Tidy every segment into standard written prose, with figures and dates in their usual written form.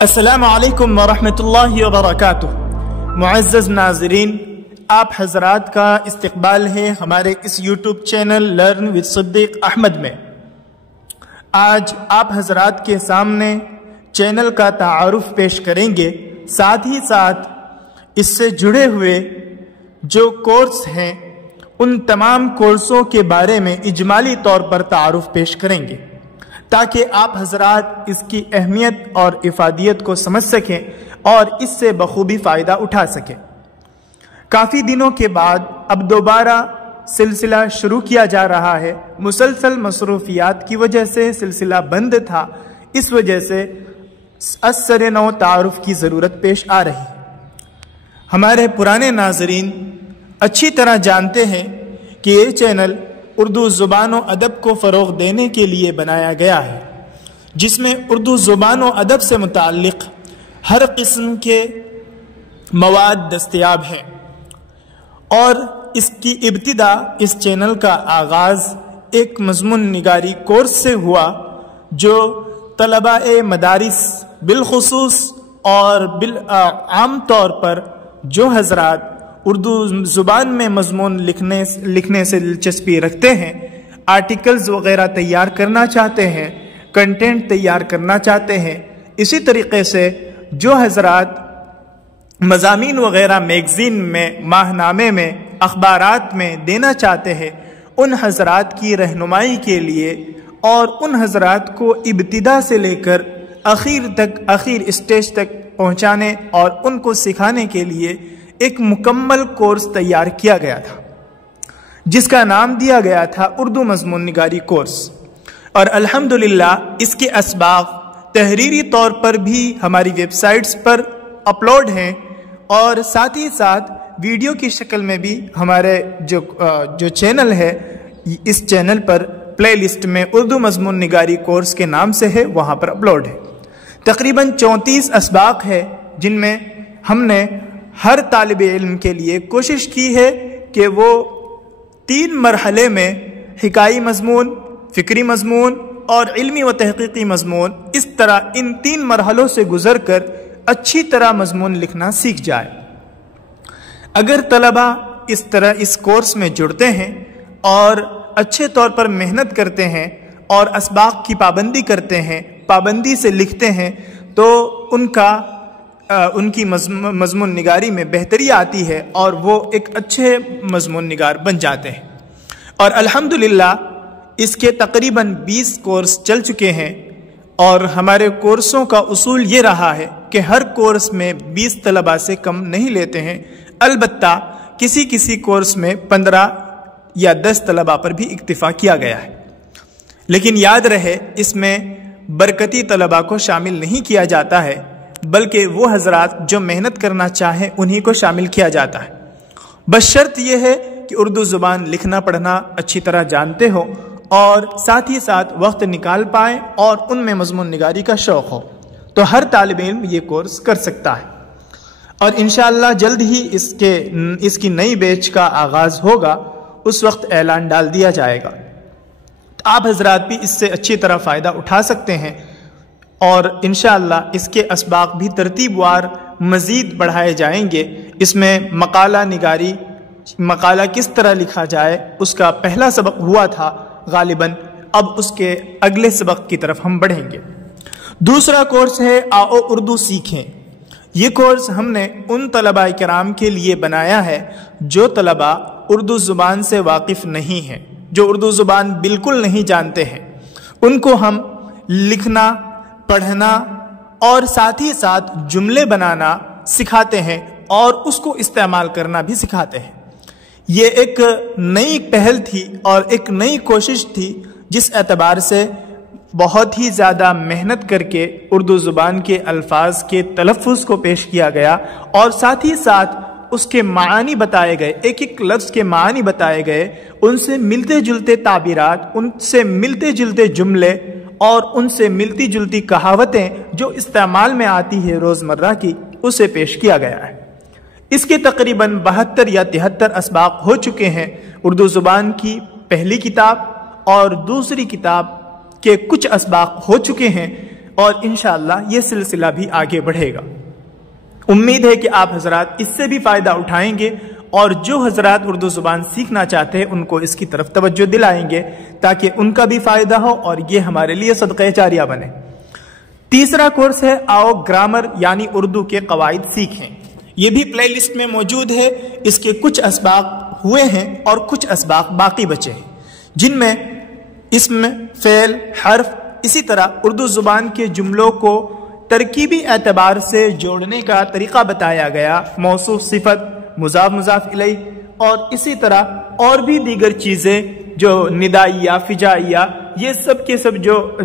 السلام علیکم ورحمۃ اللہ وبرکاتہ۔ معزز ناظرین، آپ حضرات کا استقبال ہے ہمارے اس یوٹیوب چینل لرن وتھ صدیق احمد میں۔ آج آپ حضرات کے سامنے چینل کا تعارف پیش کریں گے، ساتھ ہی ساتھ اس سے جڑے ہوئے جو کورس ہیں ان تمام کورسوں کے بارے میں اجمالی طور پر تعارف پیش کریں گے تاکہ آپ حضرات اس کی اہمیت اور افادیت کو سمجھ سکیں اور اس سے بخوبی فائدہ اٹھا سکیں۔ کافی دنوں کے بعد اب دوبارہ سلسلہ شروع کیا جا رہا ہے۔ مسلسل مصروفیات کی وجہ سے سلسلہ بند تھا، اس وجہ سے اثر نو تعارف کی ضرورت پیش آ رہی ہے۔ ہمارے پرانے ناظرین اچھی طرح جانتے ہیں کہ یہ چینل اردو زبان و ادب کو فروغ دینے کے لیے بنایا گیا ہے، جس میں اردو زبان و ادب سے متعلق ہر قسم کے مواد دستیاب ہیں، اور اس کی ابتدا اس چینل کا آغاز ایک مضمون نگاری کورس سے ہوا جو طلباء مدارس بالخصوص اور عام طور پر جو حضرات اردو زبان میں مضمون لکھنے سے دلچسپی رکھتے ہیں، آرٹیکلز وغیرہ تیار کرنا چاہتے ہیں، کنٹینٹ تیار کرنا چاہتے ہیں، اسی طریقے سے جو حضرات مضامین وغیرہ میگزین میں، ماہنامے میں، اخبارات میں دینا چاہتے ہیں، ان حضرات کی رہنمائی کے لیے اور ان حضرات کو ابتدا سے لے کر آخر اسٹیج تک پہنچانے اور ان کو سکھانے کے لیے ایک مکمل کورس تیار کیا گیا تھا، جس کا نام دیا گیا تھا اردو مضمون نگاری کورس۔ اور الحمدللہ اس کے اسباق تحریری طور پر بھی ہماری ویب سائٹس پر اپلوڈ ہیں، اور ساتھ ہی ساتھ ویڈیو کی شکل میں بھی ہمارے جو چینل ہے، اس چینل پر پلے لسٹ میں اردو مضمون نگاری کورس کے نام سے ہے، وہاں پر اپلوڈ ہے۔ تقریباً 34 اسباق ہے جن میں ہم نے ہر طالب علم کے لیے کوشش کی ہے کہ وہ 3 مرحلے میں حکائی مضمون، فکری مضمون اور علمی و تحقیقی مضمون، اس طرح ان 3 مرحلوں سے گزر کر اچھی طرح مضمون لکھنا سیکھ جائے۔ اگر طلبہ اس طرح اس کورس میں جڑتے ہیں اور اچھے طور پر محنت کرتے ہیں اور اسباق کی پابندی کرتے ہیں، پابندی سے لکھتے ہیں، تو ان کی مضمون نگاری میں بہتری آتی ہے اور وہ ایک اچھے مضمون نگار بن جاتے ہیں۔ اور الحمدللہ اس کے تقریباً 20 کورس چل چکے ہیں، اور ہمارے کورسوں کا اصول یہ رہا ہے کہ ہر کورس میں 20 طلباء سے کم نہیں لیتے ہیں، البتہ کسی کورس میں 15 یا 10 طلباء پر بھی اکتفا کیا گیا ہے۔ لیکن یاد رہے، اس میں برکتی طلباء کو شامل نہیں کیا جاتا ہے، بلکہ وہ حضرات جو محنت کرنا چاہیں انہی کو شامل کیا جاتا ہے، بس شرط یہ ہے کہ اردو زبان لکھنا پڑھنا اچھی طرح جانتے ہو اور ساتھ ہی ساتھ وقت نکال پائیں اور ان میں مضمون نگاری کا شوق ہو، تو ہر طالب علم یہ کورس کر سکتا ہے۔ اور انشاءاللہ جلد ہی اس کی نئی بیچ کا آغاز ہوگا، اس وقت اعلان ڈال دیا جائے گا، آپ حضرات بھی اس سے اچھی طرح فائدہ اٹھا سکتے ہیں، اور انشاءاللہ اس کے اسباق بھی ترتیب وار مزید بڑھائے جائیں گے۔ اس میں مقالہ نگاری، مقالہ کس طرح لکھا جائے، اس کا پہلا سبق ہوا تھا غالباً، اب اس کے اگلے سبق کی طرف ہم بڑھیں گے۔ دوسرا کورس ہے آؤ اردو سیکھیں۔ یہ کورس ہم نے ان طلباء کرام کے لیے بنایا ہے جو طلباء اردو زبان سے واقف نہیں ہیں، جو اردو زبان بالکل نہیں جانتے ہیں، ان کو ہم لکھنا، پڑھنا اور ساتھ ہی ساتھ جملے بنانا سکھاتے ہیں اور اس کو استعمال کرنا بھی سکھاتے ہیں۔ یہ ایک نئی پہل تھی اور ایک نئی کوشش تھی، جس اعتبار سے بہت ہی زیادہ محنت کر کے اردو زبان کے الفاظ کے تلفظ کو پیش کیا گیا، اور ساتھ ہی ساتھ اس کے معانی بتائے گئے، ایک ایک لفظ کے معانی بتائے گئے، ان سے ملتے جلتے تعبیرات، ان سے ملتے جلتے جملے اور ان سے ملتی جلتی کہاوتیں جو استعمال میں آتی ہے روزمرہ کی، اسے پیش کیا گیا ہے۔ اس کے تقریباً 72 یا 73 اسباق ہو چکے ہیں۔ اردو زبان کی پہلی کتاب اور دوسری کتاب کے کچھ اسباق ہو چکے ہیں، اور انشاءاللہ یہ سلسلہ بھی آگے بڑھے گا۔ امید ہے کہ آپ حضرات اس سے بھی فائدہ اٹھائیں گے، اور جو حضرات اردو زبان سیکھنا چاہتے ہیں ان کو اس کی طرف توجہ دلائیں گے تاکہ ان کا بھی فائدہ ہو اور یہ ہمارے لیے صدقہ جاریہ بنے۔ تیسرا کورس ہے آؤ گرامر یعنی اردو کے قواعد سیکھیں۔ یہ بھی پلے لسٹ میں موجود ہے۔ اس کے کچھ اسباق ہوئے ہیں اور کچھ اسباق باقی بچے ہیں، جن میں اسم، فعل، حرف، اسی طرح اردو زبان کے جملوں کو ترکیبی اعتبار سے جوڑنے کا طریقہ بتایا گیا، موصوف، صفت، مضاف، مضاف الیہ، اور اسی طرح اور بھی دیگر چیزیں جو ندائیہ، فجائیہ، یہ سب کے سب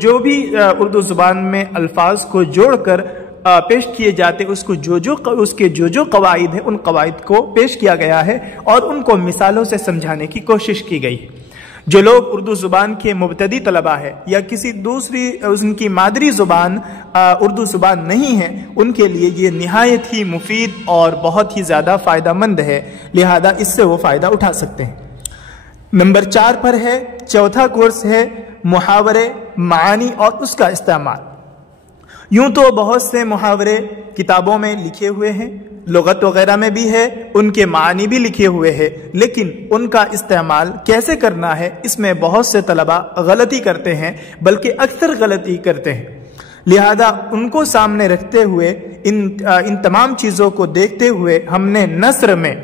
جو بھی اردو زبان میں الفاظ کو جوڑ کر پیش کیے جاتے، اس کے جو قواعد ہیں ان قواعد کو پیش کیا گیا ہے اور ان کو مثالوں سے سمجھانے کی کوشش کی گئی ہے۔ جو لوگ اردو زبان کے مبتدی طلبہ ہے یا کسی دوسری ان کی مادری زبان اردو زبان نہیں ہے، ان کے لیے یہ نہایت ہی مفید اور بہت ہی زیادہ فائدہ مند ہے، لہذا اس سے وہ فائدہ اٹھا سکتے ہیں۔ نمبر 4 پر ہے، چوتھا کورس ہے محاورے، معانی اور اس کا استعمال۔ یوں تو بہت سے محاورے کتابوں میں لکھے ہوئے ہیں، لغت وغیرہ میں بھی ہے، ان کے معنی بھی لکھے ہوئے ہیں، لیکن ان کا استعمال کیسے کرنا ہے اس میں بہت سے طلبہ غلطی کرتے ہیں، بلکہ اکثر غلطی کرتے ہیں۔ لہذا ان کو سامنے رکھتے ہوئے، ان تمام چیزوں کو دیکھتے ہوئے ہم نے نثر میں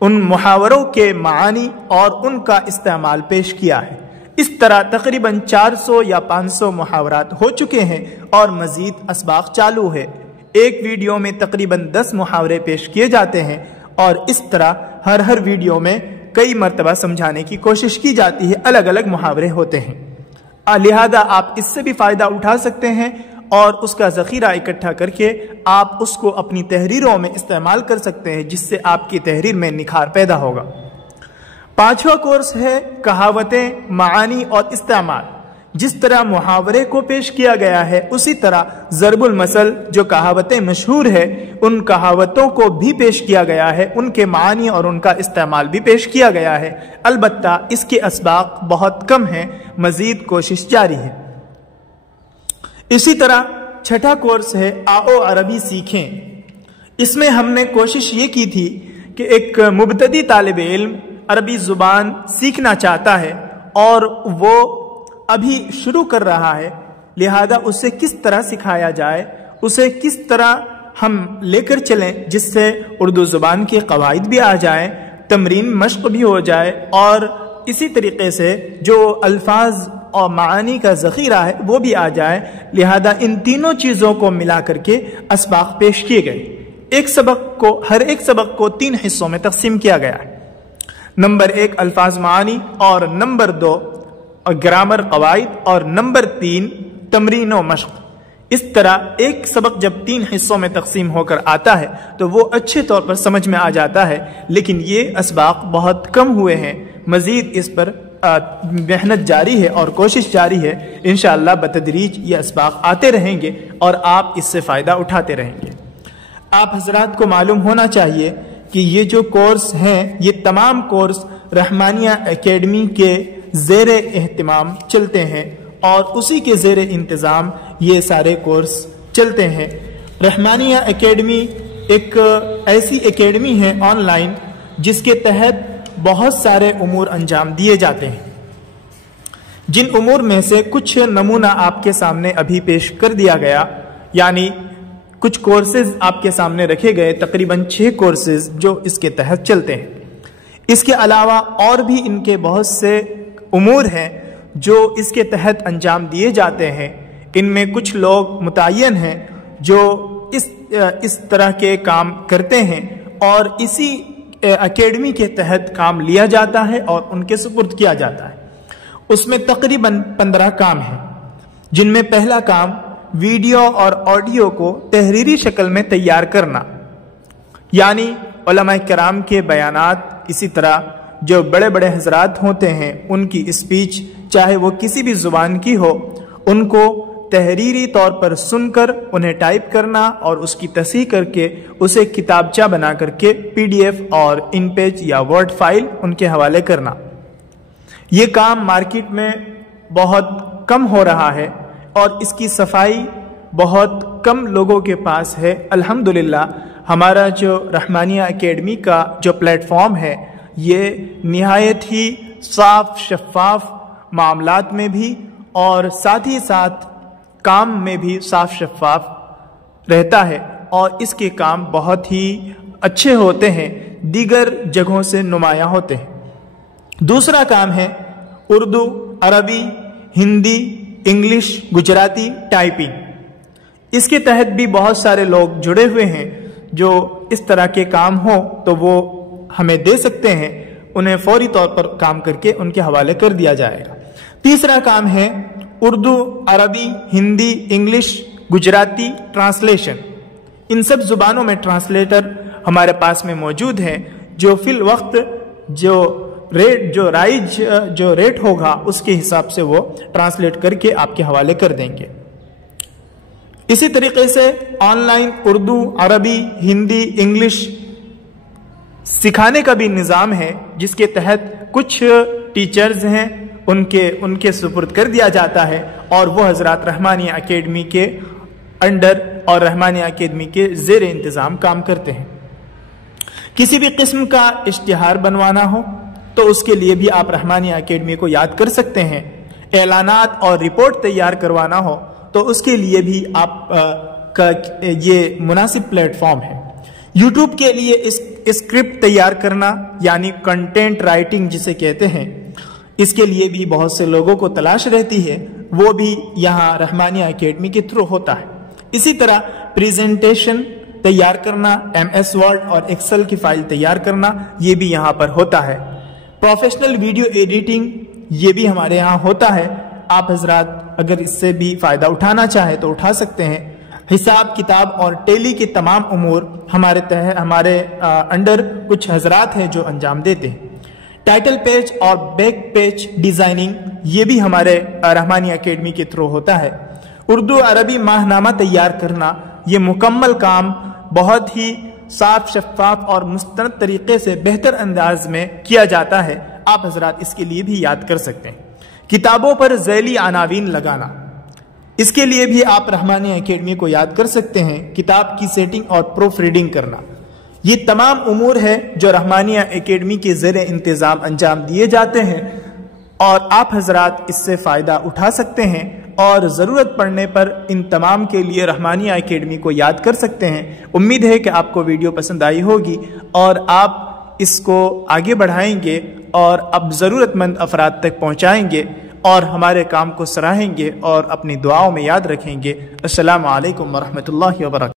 ان محاوروں کے معانی اور ان کا استعمال پیش کیا ہے۔ اس طرح تقریباً 400 یا 500 محاورات ہو چکے ہیں اور مزید اسباق چالو ہے۔ ایک ویڈیو میں تقریباً 10 محاورے پیش کیے جاتے ہیں اور اس طرح ہر ویڈیو میں کئی مرتبہ سمجھانے کی کوشش کی جاتی ہے، الگ الگ محاورے ہوتے ہیں۔ لہذا آپ اس سے بھی فائدہ اٹھا سکتے ہیں اور اس کا ذخیرہ اکٹھا کر کے آپ اس کو اپنی تحریروں میں استعمال کر سکتے ہیں، جس سے آپ کی تحریر میں نکھار پیدا ہوگا۔ 5واں کورس ہے کہاوتیں، معانی اور استعمال۔ جس طرح محاورے کو پیش کیا گیا ہے اسی طرح ضرب المثل جو کہاوتیں مشہور ہے ان کہاوتوں کو بھی پیش کیا گیا ہے، ان کے معنی اور ان کا استعمال بھی پیش کیا گیا ہے، البتہ اس کے اسباق بہت کم ہیں، مزید کوشش جاری ہے۔ اسی طرح 6واں کورس ہے آؤ عربی سیکھیں۔ اس میں ہم نے کوشش یہ کی تھی کہ ایک مبتدی طالب علم عربی زبان سیکھنا چاہتا ہے اور وہ ابھی شروع کر رہا ہے، لہذا اسے کس طرح سکھایا جائے، اسے کس طرح ہم لے کر چلیں جس سے اردو زبان کے قواعد بھی آ جائیں، تمرین مشق بھی ہو جائے، اور اسی طریقے سے جو الفاظ اور معانی کا ذخیرہ ہے وہ بھی آ جائے۔ لہذا ان تینوں چیزوں کو ملا کر کے اسباق پیش کیے گئے۔ ہر ایک سبق کو 3 حصوں میں تقسیم کیا گیا ہے۔ نمبر 1 الفاظ معانی، اور نمبر 2 گرامر قواعد، اور نمبر 3 تمرین و مشق۔ اس طرح ایک سبق جب 3 حصوں میں تقسیم ہو کر آتا ہے تو وہ اچھے طور پر سمجھ میں آ جاتا ہے، لیکن یہ اسباق بہت کم ہوئے ہیں، مزید اس پر محنت جاری ہے اور کوشش جاری ہے۔ انشاءاللہ بتدریج یہ اسباق آتے رہیں گے اور آپ اس سے فائدہ اٹھاتے رہیں گے۔ آپ حضرات کو معلوم ہونا چاہیے کہ یہ جو کورس ہیں یہ تمام کورس رحمانیہ اکیڈمی کے زیر اہتمام چلتے ہیں اور اسی کے زیر انتظام یہ سارے کورس چلتے ہیں۔ رحمانیہ اکیڈمی ایک ایسی اکیڈمی ہے آن لائن جس کے تحت بہت سارے امور انجام دیے جاتے ہیں، جن امور میں سے کچھ نمونہ آپ کے سامنے ابھی پیش کر دیا گیا، یعنی کچھ کورسز آپ کے سامنے رکھے گئے، تقریباً 6 کورسز جو اس کے تحت چلتے ہیں۔ اس کے علاوہ اور بھی ان کے بہت سے امور ہیں جو اس کے تحت انجام دیے جاتے ہیں۔ ان میں کچھ لوگ متعین ہیں جو اس طرح کے کام کرتے ہیں اور اسی اکیڈمی کے تحت کام لیا جاتا ہے اور ان کے سپرد کیا جاتا ہے۔ اس میں تقریباً 15 کام ہیں، جن میں پہلا کام ویڈیو اور آڈیو کو تحریری شکل میں تیار کرنا، یعنی علماء کرام کے بیانات، اسی طرح جو بڑے بڑے حضرات ہوتے ہیں ان کی اسپیچ چاہے وہ کسی بھی زبان کی ہو، ان کو تحریری طور پر سن کر انہیں ٹائپ کرنا اور اس کی تصحیح کر کے اسے کتابچہ بنا کر کے PDF اور ان پیج یا ورڈ فائل ان کے حوالے کرنا۔ یہ کام مارکیٹ میں بہت کم ہو رہا ہے اور اس کی صفائی بہت کم لوگوں کے پاس ہے۔ الحمدللہ ہمارا جو رحمانیہ اکیڈمی کا جو پلیٹ فارم ہے یہ نہایت ہی صاف شفاف معاملات میں بھی اور ساتھ ہی ساتھ کام میں بھی صاف شفاف رہتا ہے، اور اس کے کام بہت ہی اچھے ہوتے ہیں، دیگر جگہوں سے نمایاں ہوتے ہیں۔ دوسرا کام ہے اردو، عربی، ہندی، انگلش، گجراتی ٹائپنگ۔ اس کے تحت بھی بہت سارے لوگ جڑے ہوئے ہیں، جو اس طرح کے کام ہوں تو وہ ہمیں دے سکتے ہیں، انہیں فوری طور پر کام کر کے ان کے حوالے کر دیا جائے گا۔ تیسرا کام ہے اردو، عربی، ہندی، انگلش، گجراتی ٹرانسلیشن۔ ان سب زبانوں میں ٹرانسلیٹر ہمارے پاس میں موجود ہیں، جو فی الوقت جو ریٹ ہوگا اس کے حساب سے وہ ٹرانسلیٹ کر کے آپ کے حوالے کر دیں گے۔ اسی طریقے سے آن لائن اردو، عربی، ہندی، انگلش سکھانے کا بھی نظام ہے، جس کے تحت کچھ ٹیچرز ہیں ان کے سپرد کر دیا جاتا ہے، اور وہ حضرات رحمانیہ اکیڈمی کے انڈر اور رحمانیہ اکیڈمی کے زیر انتظام کام کرتے ہیں۔ کسی بھی قسم کا اشتہار بنوانا ہو تو اس کے لیے بھی آپ رحمانیہ اکیڈمی کو یاد کر سکتے ہیں۔ اعلانات اور رپورٹ تیار کروانا ہو تو اس کے لیے بھی آپ کا یہ مناسب پلیٹ فارم ہے۔ یوٹیوب کے لیے اسکرپٹ تیار کرنا یعنی کنٹینٹ رائٹنگ جسے کہتے ہیں، اس کے لیے بھی بہت سے لوگوں کو تلاش رہتی ہے، وہ بھی یہاں رحمانیہ اکیڈمی کے تھرو ہوتا ہے۔ اسی طرح پریزنٹیشن تیار کرنا، ایم ایس ورڈ اور ایکسل کی فائل تیار کرنا، یہ بھی یہاں پر ہوتا ہے۔ پروفیشنل ویڈیو ایڈیٹنگ یہ بھی ہمارے یہاں ہوتا ہے۔ آپ حضرات اگر اس سے بھی فائدہ اٹھانا چاہیں تو اٹھا سکتے ہیں۔ حساب کتاب اور ٹیلی کے تمام امور ہمارے انڈر کچھ حضرات ہیں جو انجام دیتے ہیں۔ ٹائٹل پیج اور بیک پیج ڈیزائننگ یہ بھی ہمارے رحمانیہ اکیڈمی کے تھرو ہوتا ہے۔ اردو عربی ماہنامہ تیار کرنا یہ مکمل کام بہت ہی صاف شفاف اور مستند طریقے سے بہتر انداز میں کیا جاتا ہے، آپ حضرات اس کے لیے بھی یاد کر سکتے ہیں۔ کتابوں پر ذیلی عناوین لگانا، اس کے لیے بھی آپ رحمانیہ اکیڈمی کو یاد کر سکتے ہیں۔ کتاب کی سیٹنگ اور پروف ریڈنگ کرنا، یہ تمام امور ہے جو رحمانیہ اکیڈمی کے زیر انتظام انجام دیے جاتے ہیں، اور آپ حضرات اس سے فائدہ اٹھا سکتے ہیں، اور ضرورت پڑنے پر ان تمام کے لیے رحمانیہ اکیڈمی کو یاد کر سکتے ہیں۔ امید ہے کہ آپ کو ویڈیو پسند آئی ہوگی اور آپ اس کو آگے بڑھائیں گے اور اب ضرورت مند افراد تک پہنچائیں گے اور ہمارے کام کو سراہیں گے اور اپنی دعاؤں میں یاد رکھیں گے۔ السلام علیکم ورحمۃ اللہ وبرکاتہ۔